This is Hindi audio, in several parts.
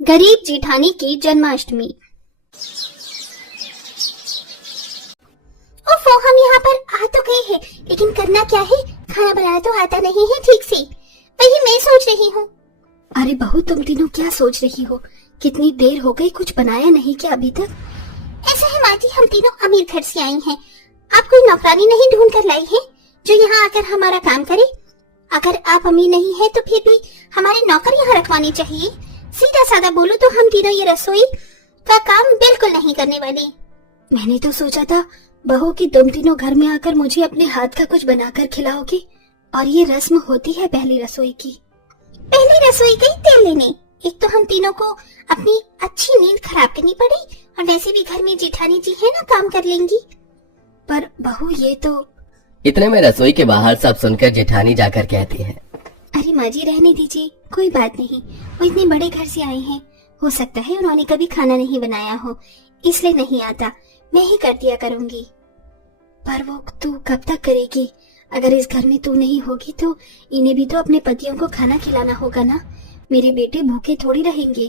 गरीब जेठानी की जन्माष्टमी। ओफो, हम यहाँ पर आ तो गए हैं, लेकिन करना क्या है? खाना बनाना तो आता नहीं है ठीक से। वही मैं सोच रही हूँ। अरे बहू, तुम तीनों क्या सोच रही हो? कितनी देर हो गई, कुछ बनाया नहीं क्या अभी तक? ऐसा है माँ जी, हम तीनों अमीर घर से आई हैं। आप कोई नौकरानी नहीं ढूंढ कर लाई है जो यहाँ आकर हमारा काम करे? अगर आप अमीर नहीं है तो फिर भी हमारे नौकर यहाँ रखवानी चाहिए। सीधा साधा बोलो तो हम तीनों ये रसोई का काम बिल्कुल नहीं करने वाले। मैंने तो सोचा था बहू कि तुम तीनों घर में आकर मुझे अपने हाथ का कुछ बनाकर खिलाओगे, और ये रस्म होती है पहली रसोई की। पहली रसोई गई तेल लेने। एक तो हम तीनों को अपनी अच्छी नींद खराब करनी पड़ी, और वैसे भी घर में जेठानी जी है ना, काम कर लेंगी। पर बहू ये तो। इतने में रसोई के बाहर सब सुनकर जेठानी जाकर कहती है, अरे माँ जी रहने दीजिए, कोई बात नहीं। वो इतने बड़े घर से आए हैं, हो सकता है उन्होंने कभी खाना नहीं बनाया हो, इसलिए नहीं आता। मैं ही कर दिया करूंगी। पर वो तू कब तक करेगी? अगर इस घर में तू नहीं होगी तो इन्हें भी तो अपने पतियों को खाना खिलाना होगा ना। मेरे बेटे भूखे थोड़ी रहेंगे।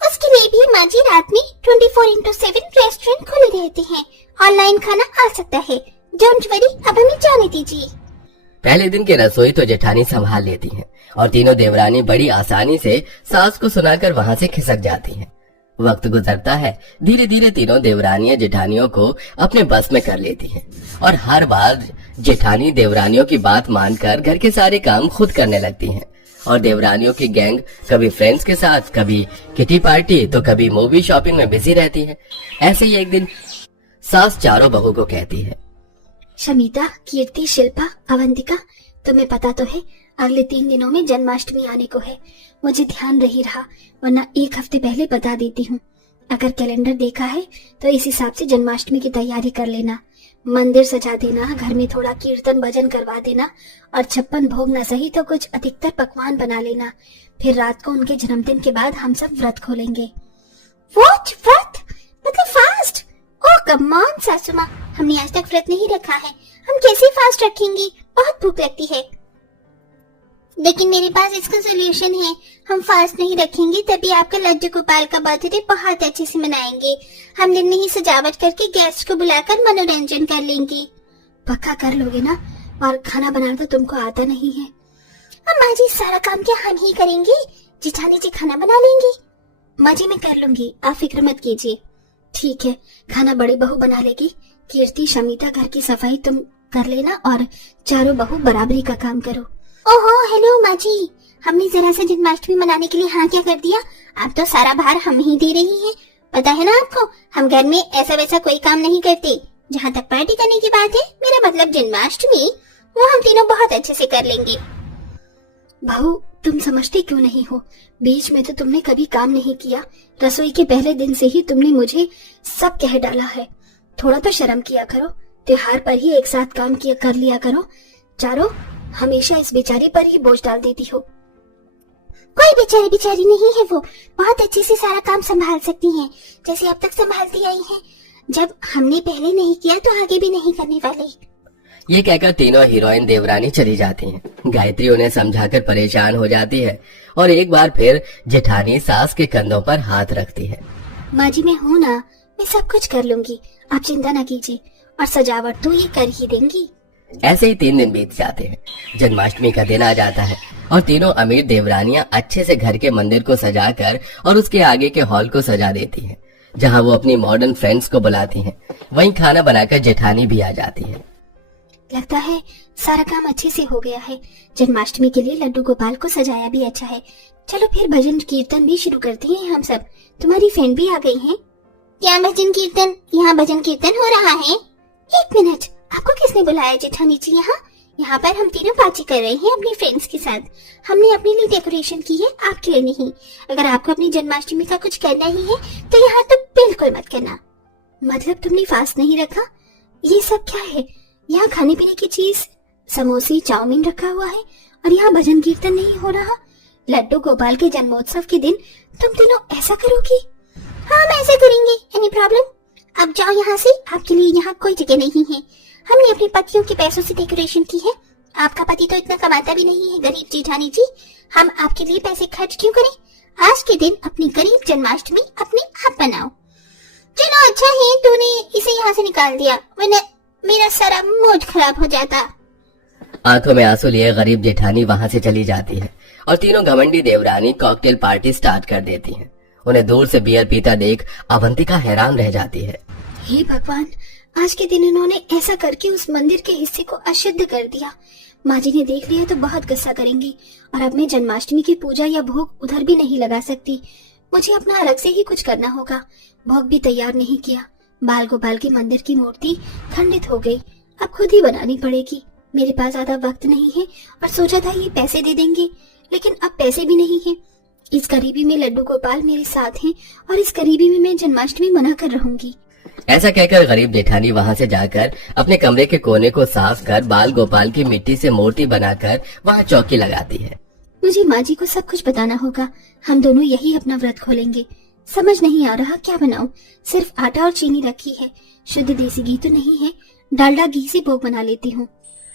उसके लिए भी माँ जी रात में 24x7 रेस्टोरेंट खुले रहते हैं, ऑनलाइन खाना आ सकता है। डोंट वरी, अब हमें जाने दीजिए। पहले दिन की रसोई तो जेठानी संभाल लेती हैं और तीनों देवरानी बड़ी आसानी से सास को सुनाकर वहाँ से खिसक जाती हैं। वक्त गुजरता है, धीरे धीरे तीनों देवरानियां जेठानियों को अपने बस में कर लेती हैं और हर बार जेठानी देवरानियों की बात मानकर घर के सारे काम खुद करने लगती हैं। और देवरानियों की गैंग कभी फ्रेंड्स के साथ, कभी किटी पार्टी, तो कभी मूवी शॉपिंग में बिजी रहती है। ऐसे ही एक दिन सास चारों बहू को कहती है, शमिता, कीर्ति, शिल्पा, अवंतिका, तुम्हें पता तो है अगले 3 दिनों में जन्माष्टमी आने को है। मुझे ध्यान नहीं रहा, वरना 1 हफ्ते पहले बता देती हूँ। अगर कैलेंडर देखा है तो इस हिसाब से जन्माष्टमी की तैयारी कर लेना। मंदिर सजा देना, घर में थोड़ा कीर्तन भजन करवा देना, और 56 भोग न सही तो कुछ अधिकतर पकवान बना लेना। फिर रात को उनके जन्मदिन के बाद हम सब व्रत खोलेंगे। व्रत? मतलब फास्ट? ओह कम ऑन सासू माँ, हमने आज तक व्रत नहीं रखा है, हम कैसे फास्ट रखेंगे? बहुत भूख लगती है। लेकिन मेरे पास इसका सोल्यूशन है। हम फास्ट नहीं रखेंगे तभी आपका लड्डू गोपाल का बर्थडे बहुत अच्छे से मनाएंगे। हम दिन में ही सजावट करके गेस्ट को बुलाकर मनोरंजन कर लेंगे। पक्का कर लोगे ना? और खाना बनाना तो तुमको आता नहीं है। अम्मा जी, सारा काम क्या हम ही करेंगे? जेठानी जी खाना बना लेंगी। माँ जी मैं कर लूंगी, आप फिक्र मत कीजिए। ठीक है, खाना बड़ी बहू बना लेगी। कीर्ति, शमिता, घर की सफाई तुम कर लेना, और चारों बहू बराबरी का काम करो। ओहो हेलो माँ जी, हमने जरा सा जन्माष्टमी मनाने के लिए हाँ क्या कर दिया? अब तो सारा भार हम ही दे रही हैं। पता है ना आपको, हम घर में ऐसा वैसा कोई काम नहीं करते। जहाँ तक पार्टी करने की बात है, मेरा मतलब जन्माष्टमी, वो हम तीनों बहुत अच्छे से कर लेंगे। बहू, तुम समझते क्यों नहीं हो? बीच में तो तुमने कभी काम नहीं किया। रसोई के पहले दिन से ही तुमने मुझे सब कह डाला है। थोड़ा तो शर्म किया करो। त्योहार पर ही एक साथ काम किया कर लिया करो। चारों हमेशा इस बेचारी पर ही बोझ डाल देती हो। कोई बेचारी नहीं है, वो बहुत अच्छे से सारा काम संभाल सकती हैं, जैसे अब तक संभालती आई हैं। जब हमने पहले नहीं किया तो आगे भी नहीं करने वाले। ये कहकर तीनों हीरोइन देवरानी चली जाती हैं। गायत्री उन्हें समझाकर परेशान हो जाती है और एक बार फिर जेठानी सास के कंधों पर हाथ रखती है। माँ जी मैं हूँ ना, मैं सब कुछ कर लूंगी, आप चिंता न कीजिए। और सजावट तो ये कर ही देंगी। ऐसे ही 3 दिन बीत जाते हैं। जन्माष्टमी का दिन आ जाता है और तीनों अमीर देवरानियां अच्छे से घर के मंदिर को सजाकर और उसके आगे के हॉल को सजा देती हैं, जहां वो अपनी मॉडर्न फ्रेंड्स को बुलाती हैं। वहीं खाना बनाकर जेठानी भी आ जाती है। लगता है सारा काम अच्छे से हो गया है। जन्माष्टमी के लिए लड्डू गोपाल को सजाया भी अच्छा है। चलो फिर भजन कीर्तन भी शुरू करते हैं हम सब। तुम्हारी फ्रेंड भी आ गई हैं। क्या भजन कीर्तन? यहाँ भजन कीर्तन हो रहा है। 1 मिनट, आपको किसने बुलाया जेठानी जी? यहाँ पर हम तीनों पार्टी कर रहे हैं अपनी फ्रेंड्स के साथ। हमने अपने लिए डेकोरेशन की है, आपके लिए नहीं। अगर आपको अपनी जन्माष्टमी का कुछ करना ही है तो यहाँ तो बिल्कुल मत करना। मतलब तुमने फास्ट नहीं रखा? ये सब क्या है? यहाँ खाने पीने की चीज, समोसे, चाउमीन रखा हुआ है, और यहाँ भजन कीर्तन नहीं हो रहा। लड्डू गोपाल के जन्मोत्सव के दिन तुम तीनों ऐसा करोगी? हाँ, हम ऐसा करेंगे। Any problem? अब जाओ यहाँ से, आपके लिए यहाँ कोई जगह नहीं है। हमने अपने पतियों के पैसों से डेकोरेशन की है। आपका पति तो इतना कमाता भी नहीं है, गरीब जेठानी जी। हम आपके लिए पैसे खर्च क्यों करें? आज के दिन अपनी गरीब जन्माष्टमी अपने आप बनाओ। चलो अच्छा है तूने इसे यहाँ से निकाल दिया, वरना मेरा सारा मूड खराब हो जाता। आंखों में आंसू लिए गरीब जेठानी वहां से चली जाती है और तीनों घमंडी देवरानी कॉकटेल पार्टी स्टार्ट कर देती हैं। उन्हें दूर से बियर पीता देख अवंतिका हैरान रह जाती है। हे भगवान, आज के दिन इन्होंने ऐसा करके उस मंदिर के हिस्से को अशुद्ध कर दिया। माँ जी ने देख लिया तो बहुत गुस्सा करेंगी और अब मैं जन्माष्टमी की पूजा या भोग उधर भी नहीं लगा सकती। मुझे अपना अलग से ही कुछ करना होगा। भोग भी तैयार नहीं किया। बाल गोपाल के मंदिर की मूर्ति खंडित हो गई, अब खुद ही बनानी पड़ेगी। मेरे पास ज्यादा वक्त नहीं है और सोचा था ये पैसे दे देंगे, लेकिन अब पैसे भी नहीं है। इस गरीबी में लड्डू गोपाल मेरे साथ हैं और इस गरीबी में मैं जन्माष्टमी मना कर रहूंगी। ऐसा कहकर गरीब जेठानी वहां से जाकर अपने कमरे के कोने को साफ कर बाल गोपाल की मिट्टी से मूर्ति बनाकर वहां चौकी लगाती है। मुझे माँ जी को सब कुछ बताना होगा। हम दोनों यही अपना व्रत खोलेंगे। समझ नहीं आ रहा क्या बनाऊं। सिर्फ आटा और चीनी रखी है, शुद्ध देसी घी तो नहीं है। डालडा घी से भोग बना लेती हूँ।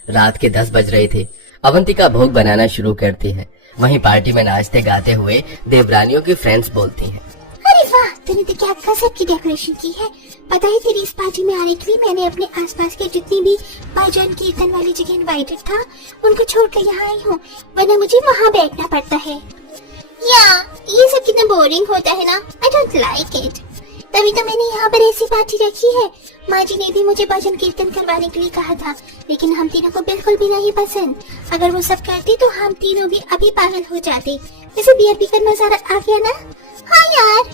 रात के 10 बज रहे थे। अवंतिका भोग बनाना शुरू करती है। वहीं पार्टी में नाचते गाते हुए देवरानियों की फ्रेंड्स बोलती हैं। अरे वाह, तूने तो क्या गजब की डेकोरेशन की है। पता है तेरी इस पार्टी में आने के लिए मैंने अपने आसपास के जितनी भी भाईजान कीर्तन वाली जगह इनवाइटेड था उनको छोड़कर यहाँ आई हूँ, वरना मुझे वहाँ बैठना पड़ता है। या ये सब कितना बोरिंग होता है ना। I don't like it. तभी तो मैंने यहाँ पर ऐसी पार्टी रखी है। माँ जी ने भी मुझे भजन कीर्तन करवाने के लिए कहा था, लेकिन हम तीनों को बिल्कुल भी नहीं पसंद। अगर वो सब करती तो हम तीनों भी अभी पागल हो जाते। वैसे बियर पीकर मजा आ गया ना। हाँ यार।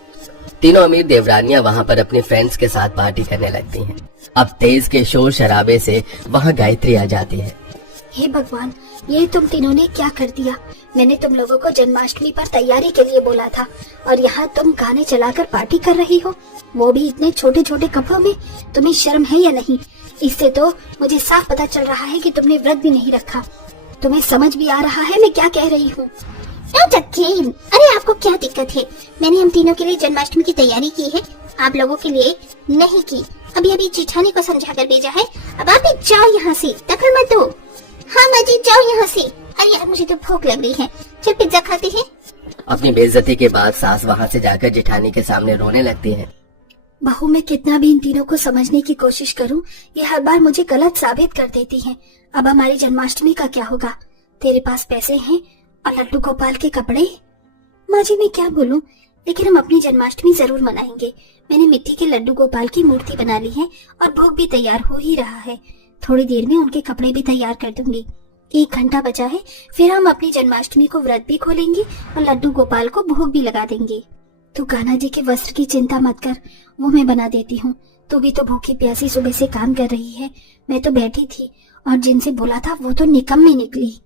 तीनों अमीर देवरानियां वहां पर अपने फ्रेंड्स के साथ पार्टी करने लगती हैं। अब तेज के शोर शराबे से वहां गायत्री आ जाती है। हे भगवान, ये तुम तीनों ने क्या कर दिया। मैंने तुम लोगों को जन्माष्टमी पर तैयारी के लिए बोला था और यहाँ तुम गाने चलाकर पार्टी कर रही हो, वो भी इतने छोटे छोटे कपड़ों में। तुम्हें शर्म है या नहीं। इससे तो मुझे साफ पता चल रहा है कि तुमने व्रत भी नहीं रखा। तुम्हें समझ भी आ रहा है मैं क्या कह रही हूँ। अरे आपको क्या दिक्कत है। मैंने हम तीनों के लिए जन्माष्टमी की तैयारी की है, आप लोगों के लिए नहीं की। अभी जेठानी को समझा कर भेजा है। अब आप भी जाओ यहाँ से, दखल मत दो। हाँ माँ जी, जाओ यहाँ से। अरे यार, मुझे तो भूख लग रही है। चल पिज्जा खाते हैं। अपनी बेइज्जती के बाद सास वहां से जाकर जेठानी के सामने रोने लगती है। बहू, मैं कितना भी इन तीनों को समझने की कोशिश करूं, ये हर बार मुझे गलत साबित कर देती हैं। अब हमारी जन्माष्टमी का क्या होगा। तेरे पास पैसे हैं और लड्डू गोपाल के कपड़े। माँ जी मैं क्या बोलूं, लेकिन हम अपनी जन्माष्टमी जरूर मनाएंगे। मैंने मिट्टी के लड्डू गोपाल की मूर्ति बना ली है और भोग भी तैयार हो ही रहा है। थोड़ी देर में उनके कपड़े भी तैयार कर दूंगी। 1 घंटा बचा है, फिर हम अपनी जन्माष्टमी को व्रत भी खोलेंगे और लड्डू गोपाल को भोग भी लगा देंगे। तू कान्हा जी के वस्त्र की चिंता मत कर, वो मैं बना देती हूँ। तू भी तो भूखी प्यासी सुबह से काम कर रही है। मैं तो बैठी थी और जिनसे बोला था वो तो निकम्मी निकली।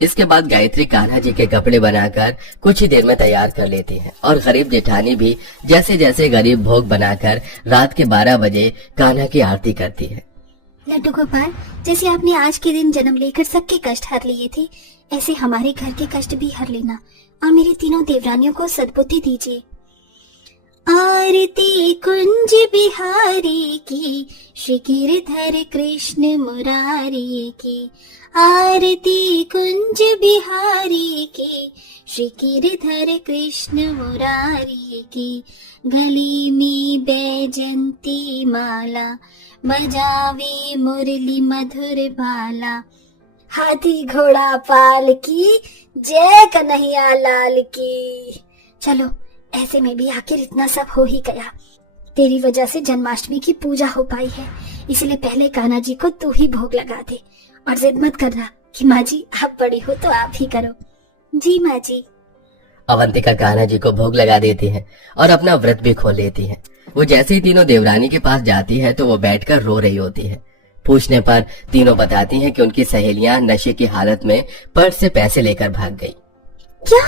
इसके बाद गायत्री कान्हा जी के कपड़े बनाकर कुछ ही देर में तैयार कर लेती है और गरीब जेठानी भी जैसे जैसे गरीब भोग बनाकर रात के 12 बजे कान्हा की आरती करती है। लड्डू गोपाल, जैसे आपने आज के दिन जन्म लेकर सबके कष्ट हर लिए थे, ऐसे हमारे घर के कष्ट भी हर लेना और मेरी तीनों देवरानियों को सद्बुद्धि दीजिए। आरती कुंज बिहारी की, श्री गिरधर कृष्ण मुरारी की। आरती कुंज बिहारी की, श्री गिरधर कृष्ण मुरारी की। गली में बैजंती माला, बजावे मुरली मधुर बाला। हाथी घोड़ा पाल की, जय कन्हैया लाल की। चलो, ऐसे में भी आखिर इतना सब हो ही गया। तेरी वजह से जन्माष्टमी की पूजा हो पाई है, इसलिए पहले कान्हा जी को तू ही भोग लगा दे और जिद मत करना कि माँ जी आप बड़ी हो तो आप ही करो। जी माँ जी। अवंतिका कान्हा जी को भोग लगा देती है और अपना व्रत भी खोल लेती है। वो जैसे ही तीनों देवरानी के पास जाती है तो वो बैठकर रो रही होती है। पूछने पर तीनों बताती हैं कि उनकी सहेलियां नशे की हालत में पर्स से पैसे लेकर भाग गई। क्या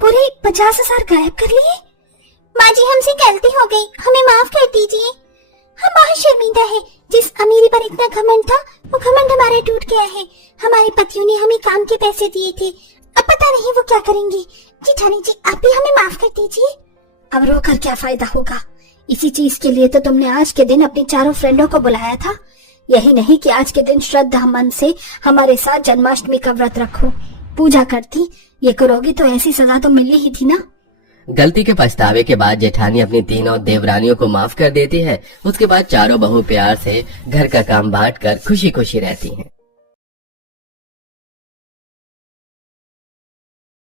पूरे 50,000 गायब कर लिए? माँ जी हमसे गलती हो गई, हमें माफ कर दीजिए। हम बहुत शर्मिंदा है। जिस अमीरी पर इतना घमंड था वो घमंड हमारा टूट गया है। हमारे पतियों ने हमें काम के पैसे दिए थे, अब पता नहीं वो क्या करेंगी। जेठानी जी आप भी हमें माफ कर दीजिए। अब रोकर क्या फायदा होगा। इसी चीज के लिए तो तुमने आज के दिन अपनी चारों फ्रेंडों को बुलाया था। यही नहीं कि आज के दिन श्रद्धा मन से हमारे साथ जन्माष्टमी का व्रत रखो, पूजा करती। ये करोगी तो ऐसी सजा तो मिलनी ही थी ना। गलती के पछतावे के बाद जेठानी अपनी तीनों देवरानियों को माफ कर देती है। उसके बाद चारों बहू प्यार से घर का काम बांट कर खुशी खुशी रहती हैं।